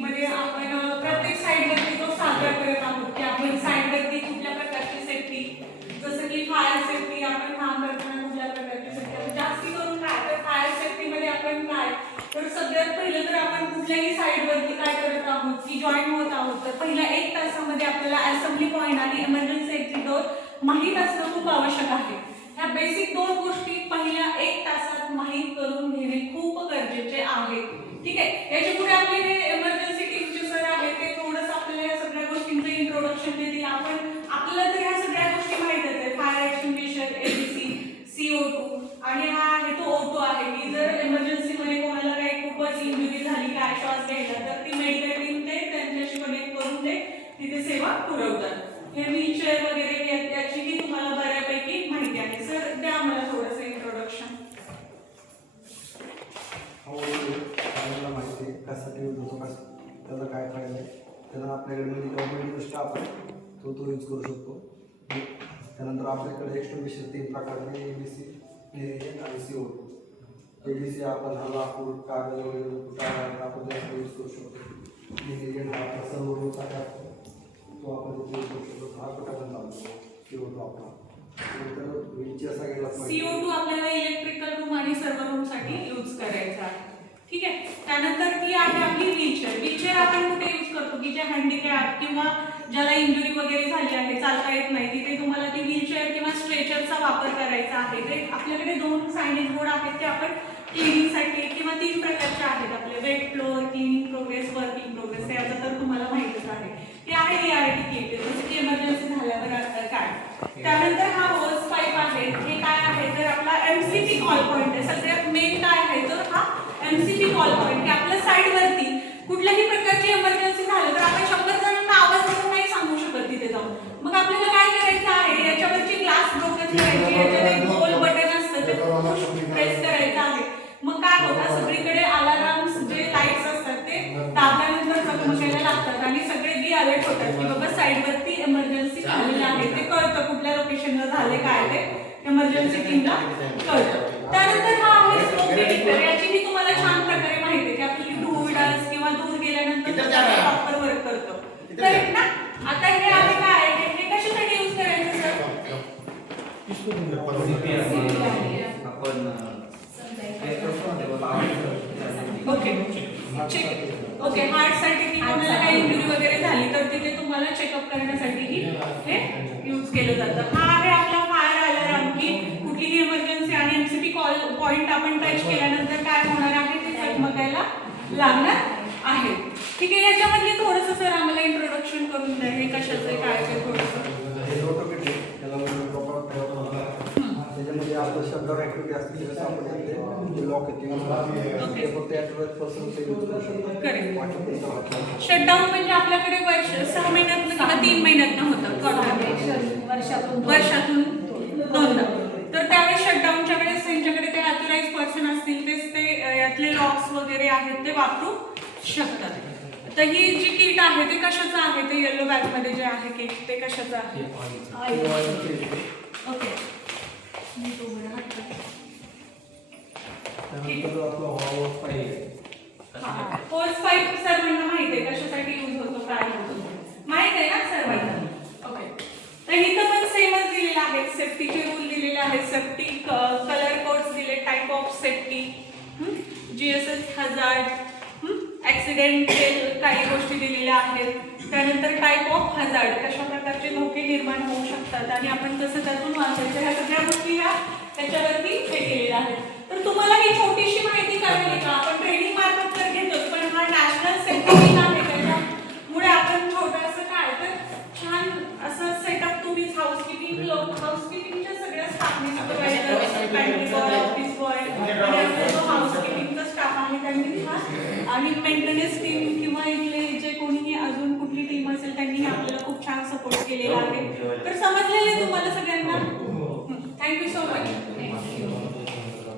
मध्ये आपण प्रत्येक साईडवरती तो सादर करत आहोत की आपण साईडवरती कुठल्या प्रकारची सेफ्टी, जसं की फायर सेफ्टी, आपण काम करताना कुठल्या प्रकारची सेफ्टी, जास्ती करून काय तर फायर सेफ्टी मध्ये आपण काय तर सगळ्यात पहिलं तर आपण कुठल्याही साईडवरती काय करत आहोत की जॉईन होत आहोत, तर पहिल्या 1 तासामध्ये आपल्याला असेंब्ली पॉईंट आणि इमर्जन्सी एक्झिट डोर माहीत असणं खूप आवश्यक आहे. ह्या बेसिक 2 गोष्टी पहिल्या 1 तासात माहीत करून घेणे खूप गरजेचे आहे. ठीक आहे. याच्या पुढे आपले जे इमर्जन्सी टीमचे सर आहेत ते थोडंसं आपल्याला या सगळ्या गोष्टींचं इंट्रोडक्शन देतील. आपल्याला तर ह्या सगळ्या गोष्टी माहीतच आहे, फायर एक्सटिंग्विशर, एबीसी, CO2 आणि हा आहे तो O2 आहे की जर इमर्जन्सी मध्ये कोणाला काही खूपच इंजुरी झाली, काय श्वास घ्यायला, तर ती मेडिकल टीम ते त्यांच्याशी कनेक्ट करून ते तिथे सेवा पुरवतात. हे व्हीलचेअर वगैरे याचीही तुम्हाला बऱ्यापैकी माहिती आहे. सर द्या मला थोडंसं इंट्रोडक्शन. आपल्याला माहिती आहे कशासाठी यूज होतो, त्याचा काय फायदा आहे, त्याला आपल्याकडे मेडिकल स्टाफ आहे तो यूज करू शकतो. त्यानंतर आपल्याकडे एक्सटिंग्विशर 3 प्रकारचे ABC, NA आणि CO2. ABC आपण हा लाकूड, कागद वगैरे आपण जास्त यूज करू शकतो. NA हा आपला सर्व रोजसाठी असतो तो आपण यूज करू शकतो. हा पटाकन चालतो. CO2 आपला CO2 आपल्याला इलेक्ट्रिकल रूम आणि सर्व रूम साठी यूज करायचा आहे. ठीक आहे. त्यानंतर ती आहे आपली व्हीलचेअर. व्हीलचेअर आपण कुठे यूज करतो की जे हँडिकॅप किंवा ज्याला इंजुरी वगैरे झाली आहे, चालता येत नाही, तिथे तुम्हाला ती व्हीलचेअर किंवा स्ट्रेचरचा वापर करायचा आहे. ते आपल्याकडे 2 सायनेज बोर्ड आहेत ते आपण क्लिनिंगसाठी किंवा 3 प्रकारचे आहेत आपले, wet floor, cleaning progress, working progress, याचं तर तुम्हाला माहितीच आहे. ते आहे ERT किट, जसं की इमर्जन्सी झाल्यावर काय. त्यानंतर हा होल्स पाईप आहे. हे काय आहे तर आपला MCP कॉल पॉइंट आहे. सगळ्यात मेन काय आहे तर हा MCP कॉल पॉइंट, की आपल्या साईडवरती कुठल्याही प्रकारची इमर्जन्सी झालं तर आपण 100 जणांना आवाज देऊन नाही सांगू शकत तिथे जाऊन. मग आपल्याला काय करायचं आहे, याच्यावरची ग्लास ब्रोकन करायची, याच्यात एक गोल बटन असतं ते प्रेस करायचं आहे. मग काय होतं, सगळीकडे अलार्म्स जे लाईट्स असतात ते दाबल्यानंतर चमकायला लागतात आणि सगळे बी अलर्ट होतात की बाबा साईडवरती इमर्जन्सी झालेली आहे. ते कळतं कुठल्या लोकेशनला झाले काय ते इमर्जन्सी टीमला कळतं. त्यानंतर हा आहे स्मोक डिटेक्टर. याचीही तुम्हाला छान प्रकारे माहिती आहे की आपली धूळ डास किंवा दूर गेल्यानंतर प्रॉपर वर्क करतो. करेक्ट ना. आता हे आहे काय, हे कशासाठी यूज करायचं सर? ओके, हार्ट साठी कोणाला काही इंजुरी वगैरे झाली तर तिथे तुम्हाला चेकअप करण्यासाठी हे यूज केलं जातं. हा आहे आपला फायर अलार्म, की कुठलीही इमर्जन्सी आणि MCP कॉल पॉइंट आपण टच केल्यानंतर काय होणार आहे ते चमकायला लागणार आहे. ठीक आहे. याच्यामध्ये थोडंसं सर आम्हाला इंट्रोडक्शन करून द्या, हे कशाचं आहे काय ते थोडंसं. त्याच्यामध्ये आपलं शटडाऊन ऍक्टिव्हिटी असते, जसं आपण ते लॉक येते ते फक्त ॲटोमॅटिक पर्सन ते यूज करू शकतो. करेक्ट. शटडाऊन म्हणजे आपल्याकडे 6 महिन्यात किंवा 3 महिन्यात होतं, वर्षातून 2दा. तर त्यावेळेस शटडाऊनच्या वेळेस त्यांच्याकडे ते ऑथराइज पर्सन असतील तेच ते यातले लॉक्स वगैरे आहेत ते वापरू शकतात. तर ही जी किट आहे ते कशाचं आहे, ते येलो बॅग मध्ये जे आहे किट ते कशाचं आहे? ओके. होल्स पाईप सर्वांना माहिती आहे कशासाठी यूज होतो, काय होतो, माहित आहे ना सर्वांना. ओके. तर इथं पण सेमच दिलेलं आहे, सेफ्टीचे रूल दिलेले आहेत, सेफ्टी कलर कोड्स दिले, type of safety, GSS hazard, accidental काही गोष्टी दिलेल्या आहेत. त्यानंतर टाइप ऑफ हजार्ड, कशा प्रकारचे धोके निर्माण होऊ शकतात आणि आपण कसं त्यातून वाचायचं, ह्या सगळ्या गोष्टी ह्या त्याच्यावरती हे केलेल्या आहेत. तर तुम्हाला ही छोटीशी माहिती कळली का? आपण ट्रेनिंग मार्फत तर घेतोच, पण हा नॅशनल सेफ्टी वीक आहे त्याच्यामुळे आपण छोटंसं काय तर छान असं सेटअप तुम्हीच हाऊसकीपिंगच्या सगळ्या स्टाफने, सुपरवायझर, पॅन्ट्री ऑफिस बॉय आणि आपला जो हाऊसकीपिंगचा स्टाफ आहे त्यांनी छान, आणि मेंटेनन्स टीम किंवा इथले जे कोणीही अजून कुठली टीम असेल त्यांनी आपल्याला खूप छान सपोर्ट केलेला आहे. तर समजलेलं आहे तुम्हाला सगळ्यांना? Thank you so much.